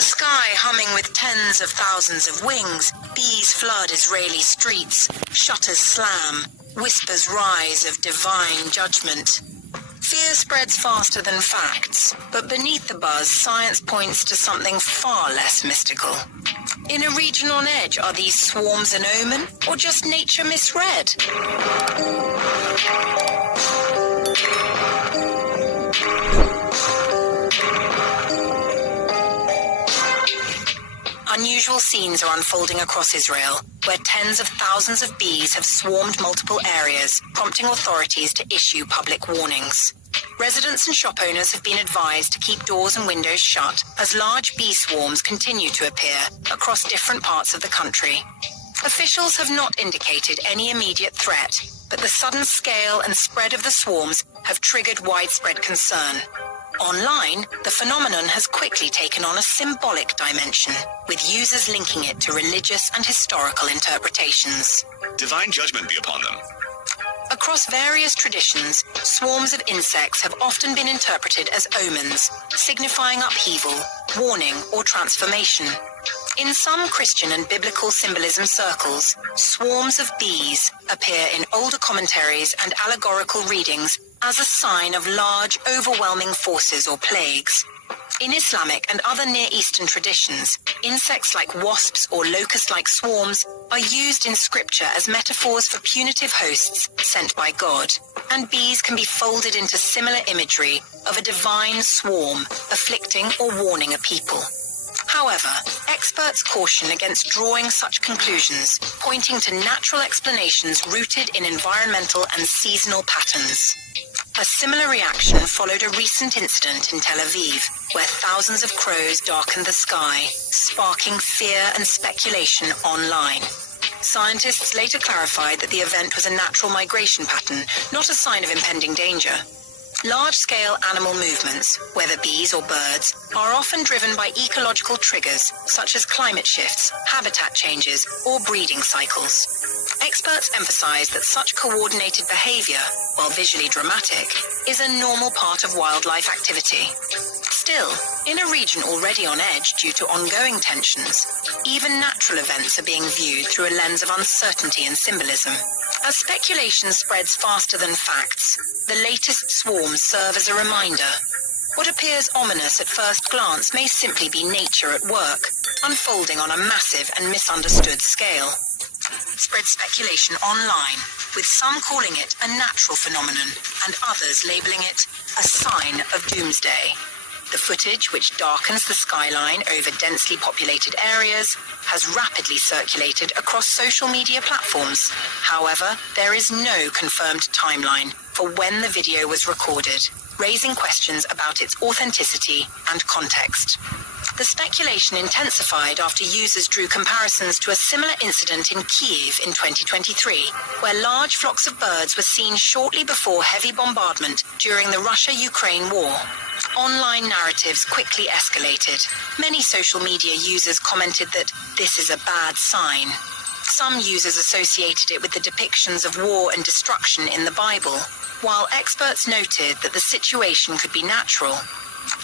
A sky humming with tens of thousands of wings, bees flood Israeli streets, shutters slam, whispers rise of divine judgment. Fear spreads faster than facts, but beneath the buzz, science points to something far less mystical. In a region on edge, are these swarms an omen, or just nature misread? Unusual scenes are unfolding across Israel, where tens of thousands of bees have swarmed multiple areas, prompting authorities to issue public warnings. Residents and shop owners have been advised to keep doors and windows shut as large bee swarms continue to appear across different parts of the country. Officials have not indicated any immediate threat, but the sudden scale and spread of the swarms have triggered widespread concern. Online, the phenomenon has quickly taken on a symbolic dimension, with users linking it to religious and historical interpretations. Divine judgment be upon them. Across various traditions, swarms of insects have often been interpreted as omens, signifying upheaval, warning, or transformation. In some Christian and biblical symbolism circles, swarms of bees appear in older commentaries and allegorical readings as a sign of large, overwhelming forces or plagues. In Islamic and other Near Eastern traditions, insects like wasps or locust-like swarms are used in scripture as metaphors for punitive hosts sent by God, and bees can be folded into similar imagery of a divine swarm afflicting or warning a people. However, experts caution against drawing such conclusions, pointing to natural explanations rooted in environmental and seasonal patterns. A similar reaction followed a recent incident in Tel Aviv, where thousands of crows darkened the sky, sparking fear and speculation online. Scientists later clarified that the event was a natural migration pattern, not a sign of impending danger. Large-scale animal movements, whether bees or birds, are often driven by ecological triggers such as climate shifts, habitat changes, or breeding cycles. Experts emphasize that such coordinated behavior, while visually dramatic, is a normal part of wildlife activity. Still, in a region already on edge due to ongoing tensions, even natural events are being viewed through a lens of uncertainty and symbolism. As speculation spreads faster than facts, the latest swarms serve as a reminder. What appears ominous at first glance may simply be nature at work, unfolding on a massive and misunderstood scale. Spread speculation online, with some calling it a natural phenomenon and others labeling it a sign of doomsday. The footage, which darkens the skyline over densely populated areas, has rapidly circulated across social media platforms. However, there is no confirmed timeline for when the video was recorded, raising questions about its authenticity and context. The speculation intensified after users drew comparisons to a similar incident in Kyiv in 2023, where large flocks of birds were seen shortly before heavy bombardment during the Russia-Ukraine war. Online narratives quickly escalated. Many social media users commented that this is a bad sign. Some users associated it with the depictions of war and destruction in the Bible, while experts noted that the situation could be natural.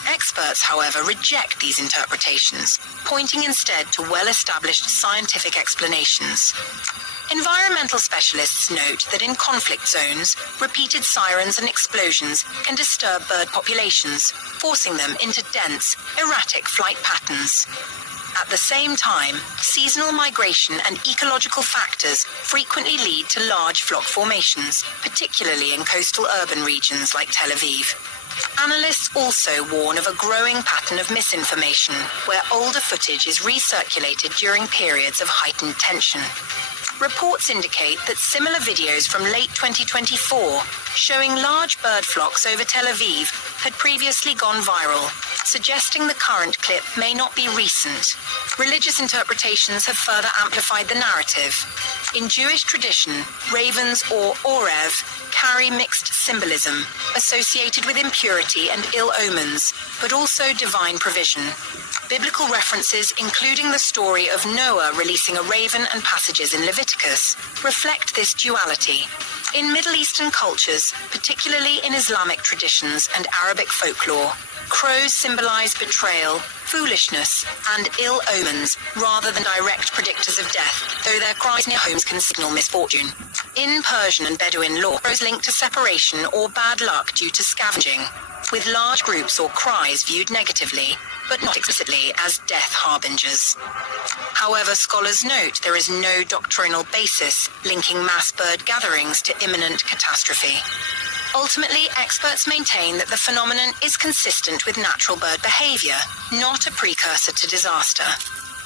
Experts, however, reject these interpretations, pointing instead to well-established scientific explanations. Environmental specialists note that in conflict zones, repeated sirens and explosions can disturb bird populations, forcing them into dense, erratic flight patterns. At the same time, seasonal migration and ecological factors frequently lead to large flock formations, particularly in coastal urban regions like Tel Aviv. Analysts also warn of a growing pattern of misinformation, where older footage is recirculated during periods of heightened tension. Reports indicate that similar videos from late 2024 showing large bird flocks over Tel Aviv had previously gone viral, suggesting the current clip may not be recent. Religious interpretations have further amplified the narrative. In Jewish tradition, ravens or orev carry mixed symbolism associated with impurity and ill omens, but also divine provision. Biblical references, including the story of Noah releasing a raven and passages in Leviticus, reflect this duality. In Middle Eastern cultures, particularly in Islamic traditions and Arabic folklore, Crows symbolize betrayal, foolishness, and ill omens rather than direct predictors of death, though their cries near homes can signal misfortune. In Persian and Bedouin lore, crows linked to separation or bad luck due to scavenging, with large groups or cries viewed negatively, but not explicitly as death harbingers. However, scholars note there is no doctrinal basis linking mass bird gatherings to imminent catastrophe. Ultimately, experts maintain that the phenomenon is consistent with natural bird behavior, not a precursor to disaster.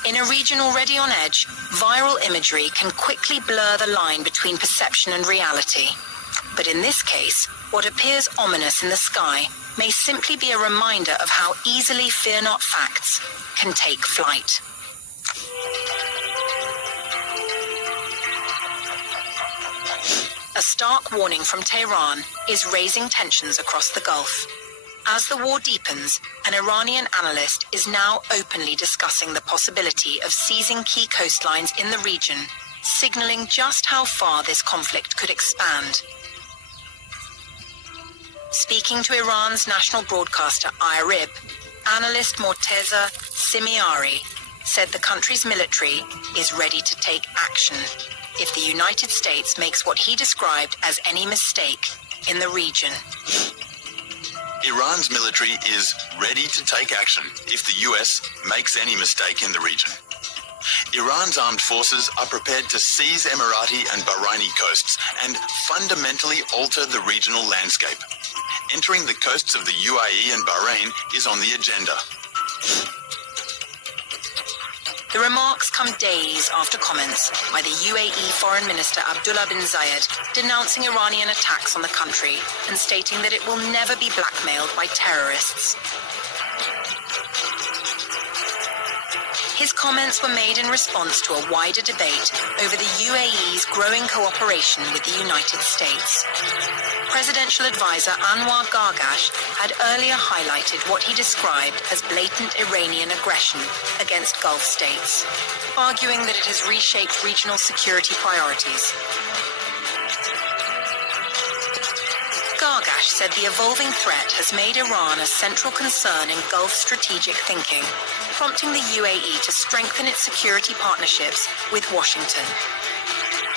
In a region already on edge, viral imagery can quickly blur the line between perception and reality. But in this case, what appears ominous in the sky may simply be a reminder of how easily fear-not facts can take flight. A stark warning from Tehran is raising tensions across the Gulf. As the war deepens, an Iranian analyst is now openly discussing the possibility of seizing key coastlines in the region, signaling just how far this conflict could expand. Speaking to Iran's national broadcaster IRIB, analyst Morteza Simiari said the country's military is ready to take action if the United States makes what he described as any mistake in the region. Iran's military is ready to take action if the US makes any mistake in the region. Iran's armed forces are prepared to seize Emirati and Bahraini coasts and fundamentally alter the regional landscape. Entering the coasts of the UAE and Bahrain is on the agenda. The remarks come days after comments by the UAE Foreign Minister Abdullah bin Zayed denouncing Iranian attacks on the country and stating that it will never be blackmailed by terrorists. His comments were made in response to a wider debate over the UAE's growing cooperation with the United States. Presidential advisor Anwar Gargash had earlier highlighted what he described as blatant Iranian aggression against Gulf states, arguing that it has reshaped regional security priorities. Gargash said the evolving threat has made Iran a central concern in Gulf strategic thinking, prompting the UAE to strengthen its security partnerships with Washington.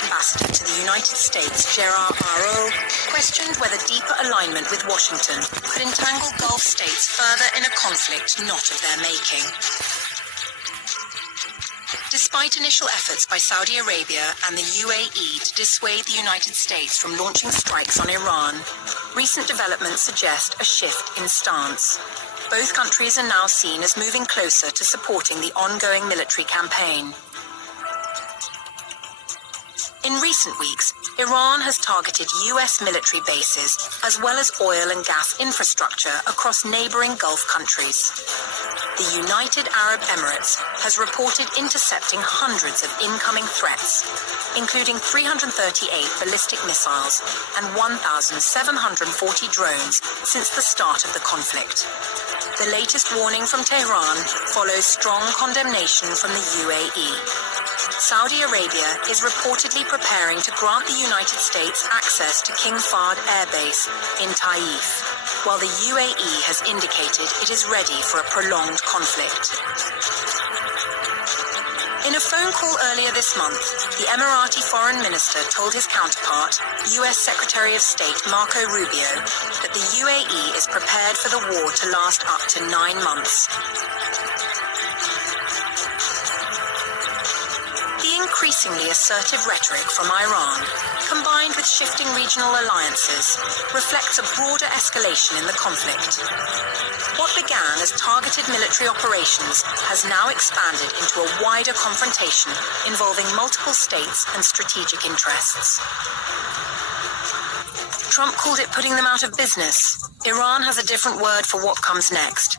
Ambassador to the United States, Gerard Arrow, questioned whether deeper alignment with Washington could entangle Gulf states further in a conflict not of their making. Despite initial efforts by Saudi Arabia and the UAE to dissuade the United States from launching strikes on Iran, recent developments suggest a shift in stance. Both countries are now seen as moving closer to supporting the ongoing military campaign. In recent weeks, Iran has targeted US military bases as well as oil and gas infrastructure across neighboring Gulf countries. The United Arab Emirates has reported intercepting hundreds of incoming threats, including 338 ballistic missiles and 1,740 drones since the start of the conflict. The latest warning from Tehran follows strong condemnation from the UAE. Saudi Arabia is reportedly preparing to grant the United States access to King Fahd Air Base in Taif, while the UAE has indicated it is ready for a prolonged conflict. In a phone call earlier this month, the Emirati Foreign Minister told his counterpart, US Secretary of State Marco Rubio, that the UAE is prepared for the war to last up to 9 months. Increasingly assertive rhetoric from Iran, combined with shifting regional alliances, reflects a broader escalation in the conflict. What began as targeted military operations has now expanded into a wider confrontation involving multiple states and strategic interests. Trump called it putting them out of business. Iran has a different word for what comes next.